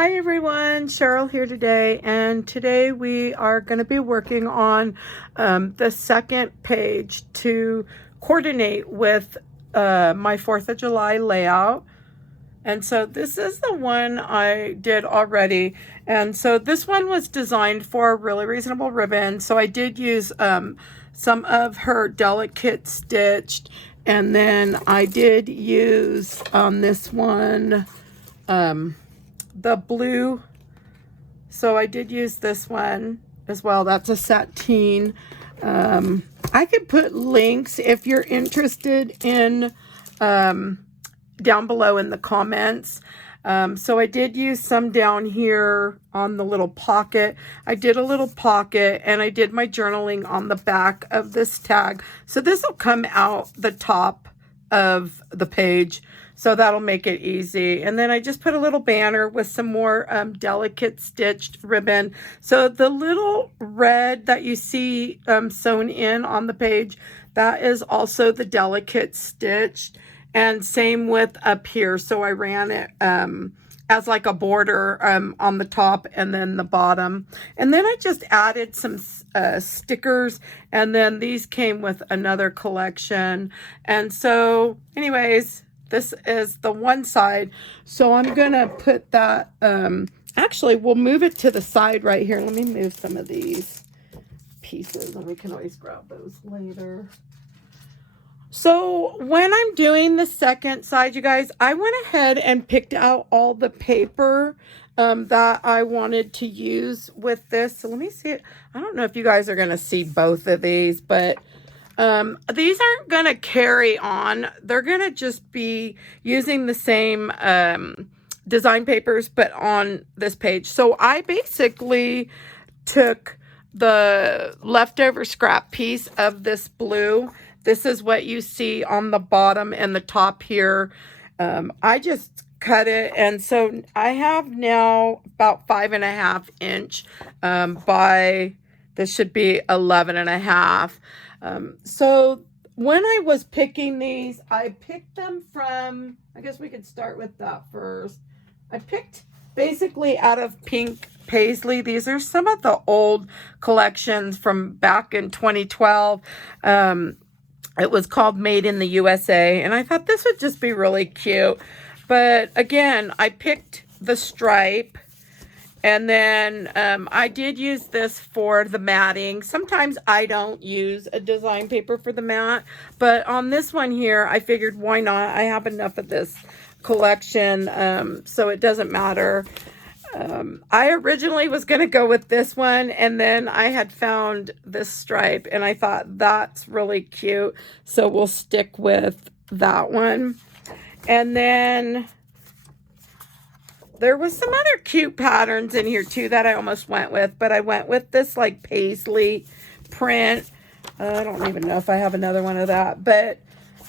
Hi everyone, Cheryl here today, and today we are going to be working on the second page to coordinate with my 4th of July layout. And so this is the one I did already, and so this one was designed for a really reasonable ribbon. So I did use some of her delicate stitched, and then I did use on this one the blue, so I did use this one as well. That's a sateen. I could put links if you're interested in down below in the comments. So I did use some down here on the little pocket. I did a little pocket, and I did my journaling on the back of this tag. So this will come out the top of the page, so that'll make it easy. And then I just put a little banner with some more delicate stitched ribbon. So the little red that you see sewn in on the page, that is also the delicate stitched. And same with up here. So I ran it as like a border on the top and then the bottom. And then I just added some stickers, and then these came with another collection. And so anyways, this is the one side. So I'm gonna put that, actually we'll move it to the side right here. Let me move some of these pieces and we can always grab those later. So when I'm doing the second side, you guys, I went ahead and picked out all the paper that I wanted to use with this. So let me see it. I don't know if you guys are going to see both of these, but these aren't going to carry on. They're going to just be using the same design papers, but on this page. So I basically took the leftover scrap piece of this blue. This is what you see on the bottom and the top here. I just cut it, and so I have now about 5.5 inch by, this should be 11.5. So when I was picking these, I picked them from, I guess we could start with that first. I picked basically out of pink paisley. These are some of the old collections from back in 2012. It was called Made in the USA, and I thought this would just be really cute. But again, I picked the stripe, and then I did use this for the matting. Sometimes I don't use a design paper for the mat, but on this one here, I figured why not? I have enough of this collection, so it doesn't matter. I originally was going to go with this one, and then I had found this stripe, and I thought that's really cute, so we'll stick with that one. And then there was some other cute patterns in here too that I almost went with, but I went with this like paisley print. I don't even know if I have another one of that, but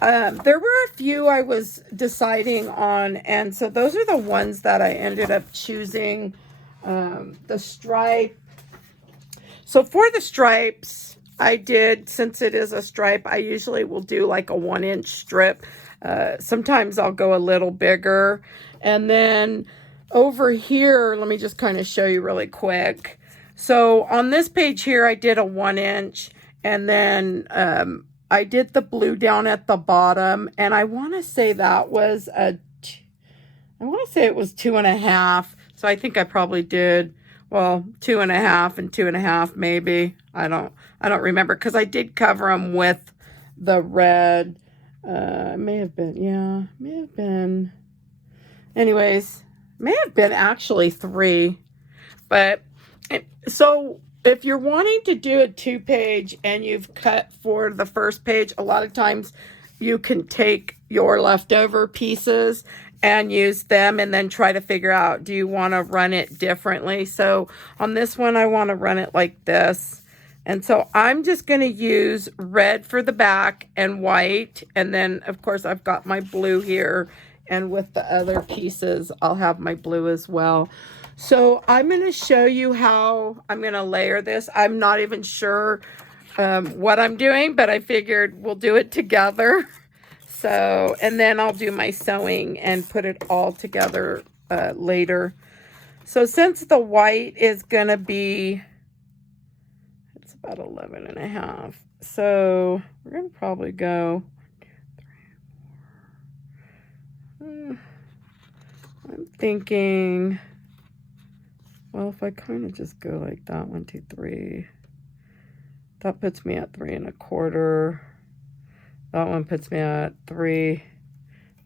there were a few I was deciding on, and so those are the ones that I ended up choosing. The stripe. So for the stripes, I did, since it is a stripe, I usually will do like a 1-inch strip. Sometimes I'll go a little bigger. And then over here, let me just kind of show you really quick. So on this page here, I did a 1-inch, and then I did the blue down at the bottom, and I want to say that was I want to say it was 2.5. So I think I probably did, well, 2.5 and 2.5 maybe. I don't remember, because I did cover them with the red. May have been, yeah, may have been. Anyways, may have been actually 3. But so if you're wanting to do a 2-page and you've cut for the first page, a lot of times you can take your leftover pieces and use them and then try to figure out, do you want to run it differently? So on this one, I want to run it like this. And so I'm just going to use red for the back and white. And then, of course, I've got my blue here. And with the other pieces, I'll have my blue as well. So I'm going to show you how I'm going to layer this. I'm not even sure what I'm doing, but I figured we'll do it together. So, and then I'll do my sewing and put it all together later. So since the white is going to be, it's about 11.5. So we're going to probably go, I'm thinking, well, if I kind of just go like that, 1, 2, 3, that puts me at 3.25. That one puts me at 3.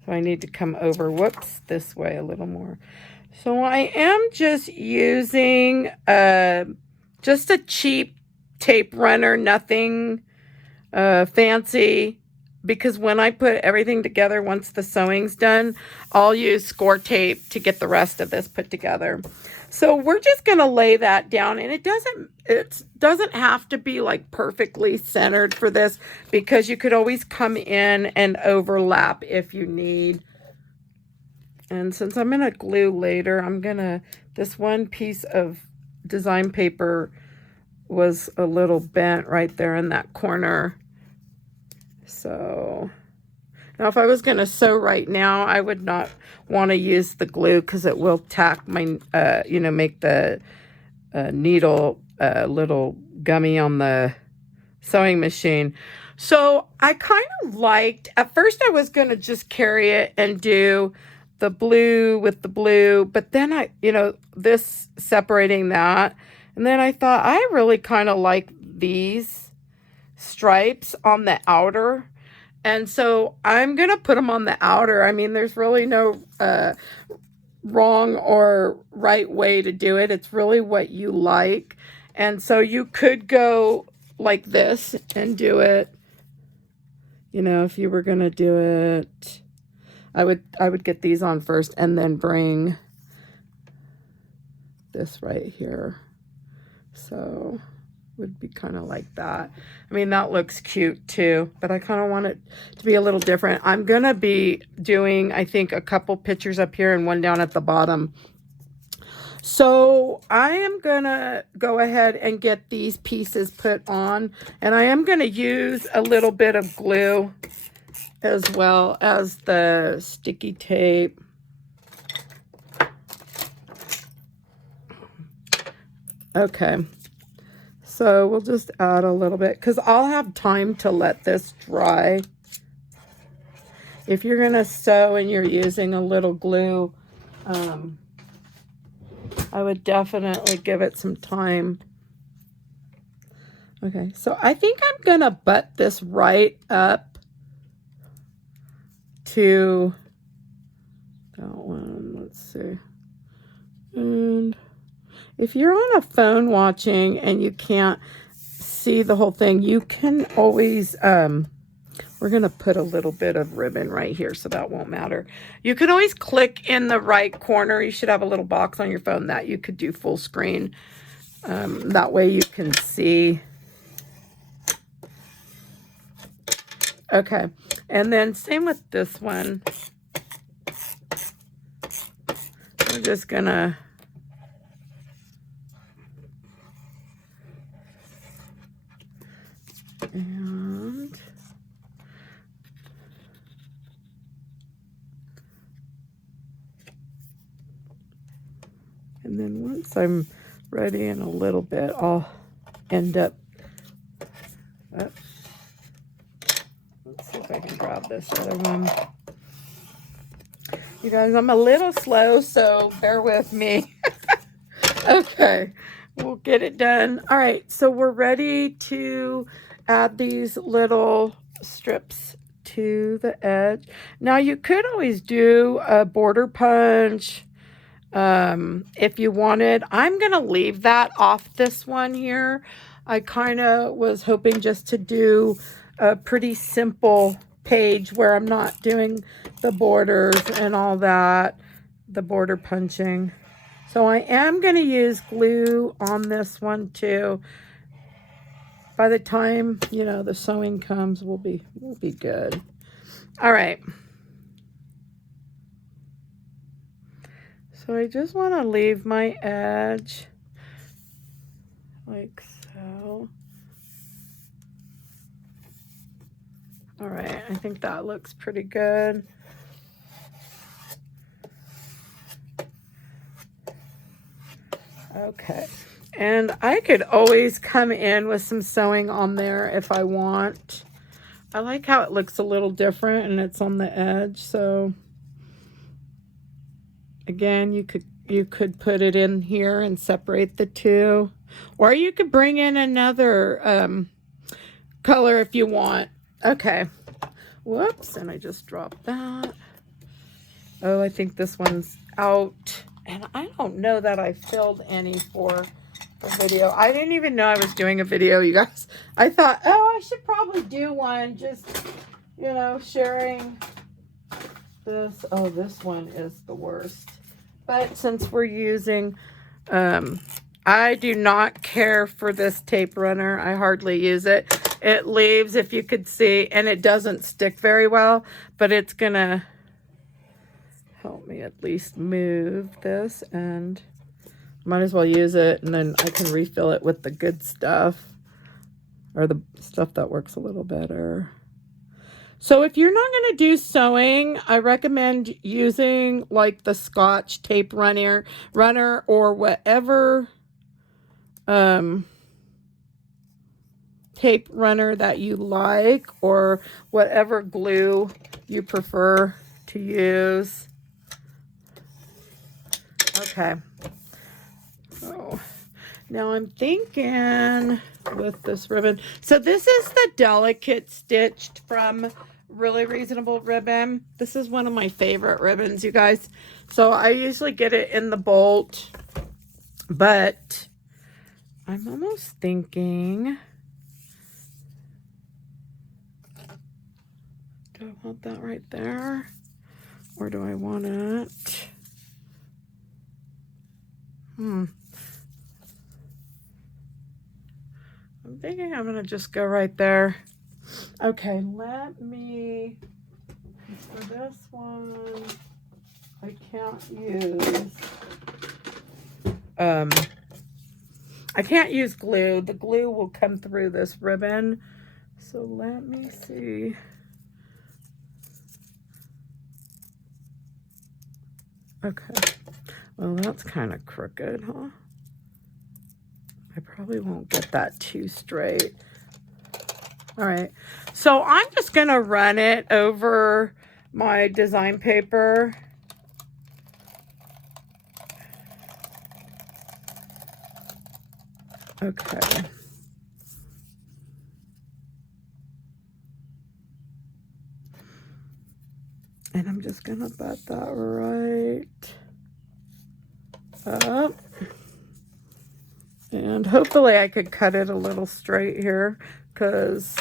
So I need to come over, whoops, this way a little more. So I am just using just a cheap tape runner, nothing fancy, because when I put everything together, once the sewing's done, I'll use score tape to get the rest of this put together. So we're just going to lay that down, and it doesn't have to be like perfectly centered for this, because you could always come in and overlap if you need. And since I'm going to glue later, this one piece of design paper was a little bent right there in that corner. So now if I was going to sew right now, I would not want to use the glue, because it will tack my, make the needle a little gummy on the sewing machine. So I kind of liked, at first I was going to just carry it and do the blue with the blue, but then this separating that. And then I thought I really kind of like these stripes on the outer. And so I'm going to put them on the outer. I mean, there's really no wrong or right way to do it. It's really what you like. And so you could go like this and do it. If you were going to do it, I would get these on first and then bring this right here. So would be kind of like that. I mean, that looks cute too, but I kind of want it to be a little different. I'm going to be doing, I think, a couple pictures up here and one down at the bottom. So I am going to go ahead and get these pieces put on, and I am going to use a little bit of glue as well as the sticky tape. Okay. So we'll just add a little bit, because I'll have time to let this dry. If you're going to sew and you're using a little glue, I would definitely give it some time. Okay, so I think I'm going to butt this right up to that one. Let's see. And if you're on a phone watching and you can't see the whole thing, you can always, we're going to put a little bit of ribbon right here, so that won't matter. You can always click in the right corner. You should have a little box on your phone that you could do full screen. That way you can see. Okay, and then same with this one. We're just going to and then once I'm ready in a little bit, I'll end up, let's see if I can grab this other one. You guys, I'm a little slow, so bear with me. Okay, we'll get it done. All right, so we're ready to add these little strips to the edge. Now, you could always do a border punch if you wanted. I'm going to leave that off this one here. I kind of was hoping just to do a pretty simple page where I'm not doing the borders and all that, the border punching. So I am going to use glue on this one too. By the time, the sewing comes, we'll be good. All right. So I just want to leave my edge like so. All right, I think that looks pretty good. Okay. And I could always come in with some sewing on there if I want. I like how it looks a little different and it's on the edge. So again, you could put it in here and separate the two. Or you could bring in another color if you want. Okay. Whoops, and I just dropped that. Oh, I think this one's out. And I don't know that I filled any for a video. I didn't even know I was doing a video, you guys. I thought, oh, I should probably do one. Just, you know, sharing this. Oh, this one is the worst. But since we're using, I do not care for this tape runner. I hardly use it. It leaves, if you could see, and it doesn't stick very well, but it's gonna help me at least move this, and might as well use it, and then I can refill it with the good stuff, or the stuff that works a little better. So if you're not going to do sewing, I recommend using like the Scotch tape runner or whatever tape runner that you like, or whatever glue you prefer to use. Okay. So now I'm thinking with this ribbon. So this is the Delicate Stitched from Really Reasonable Ribbon. This is one of my favorite ribbons, you guys. So I usually get it in the bolt, but I'm almost thinking, do I want that right there? Or do I want it? I'm thinking I'm going to just go right there. Okay, let me, for this one, I can't use glue. The glue will come through this ribbon. So let me see. Okay. Well, that's kind of crooked, huh? I probably won't get that too straight. All right. So I'm just going to run it over my design paper. Okay. And I'm just going to butt that right up. And hopefully I could cut it a little straight here, because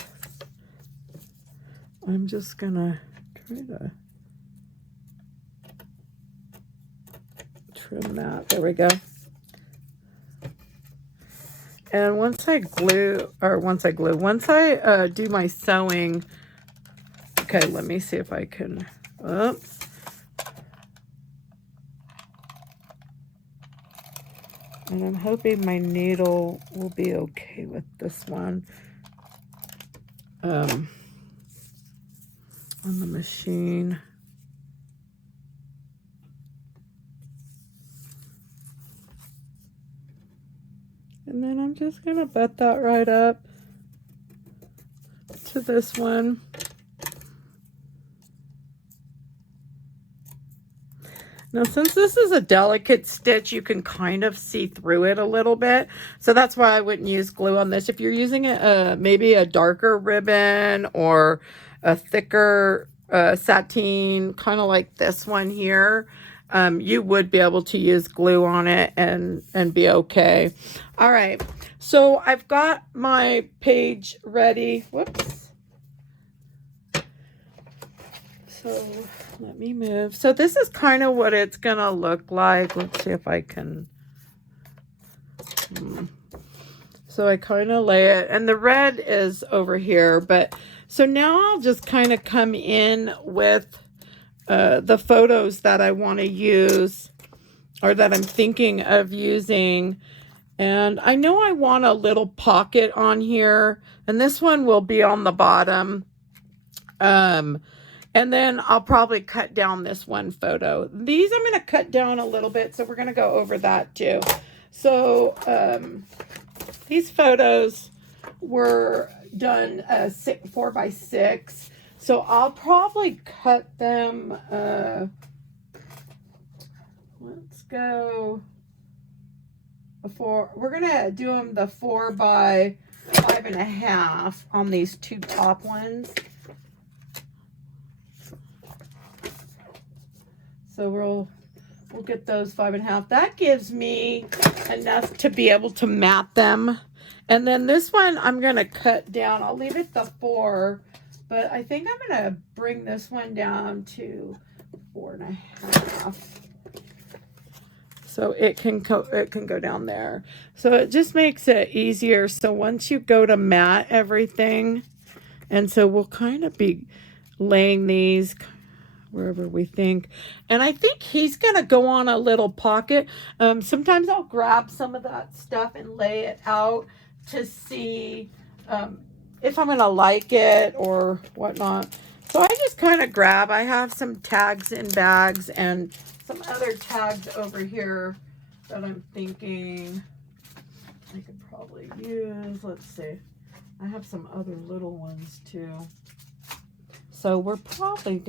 I'm just going to try to trim that. There we go. And once I do my sewing, okay, let me see if I can, and I'm hoping my needle will be okay with this one on the machine. And then I'm just going to butt that right up to this one. Now, since this is a delicate stitch, you can kind of see through it a little bit. So that's why I wouldn't use glue on this. If you're using maybe a darker ribbon or a thicker sateen, kind of like this one here, you would be able to use glue on it and be okay. All right. So I've got my page ready. Whoops. So let me move. So this is kind of what it's going to look like. Let's see if I can. So I kind of lay it, and the red is over here. But so now I'll just kind of come in with the photos that I want to use, or that I'm thinking of using. And I know I want a little pocket on here, and this one will be on the bottom. And then I'll probably cut down this one photo. These I'm going to cut down a little bit, so we're going to go over that too. So these photos were done 4x6. So I'll probably cut them, let's go, we're going to do them the 4x5.5 on these two top ones. So we'll get those 5.5. That gives me enough to be able to mat them. And then this one I'm going to cut down. I'll leave it the 4, but I think I'm going to bring this one down to 4.5. So it can go down there. So it just makes it easier. So once you go to mat everything, and so we'll kind of be laying these wherever we think. And I think he's going to go on a little pocket. Sometimes I'll grab some of that stuff and lay it out to see if I'm going to like it or whatnot. So I just kind of grab. I have some tags in bags and some other tags over here that I'm thinking I could probably use. Let's see. I have some other little ones too. So we're probably going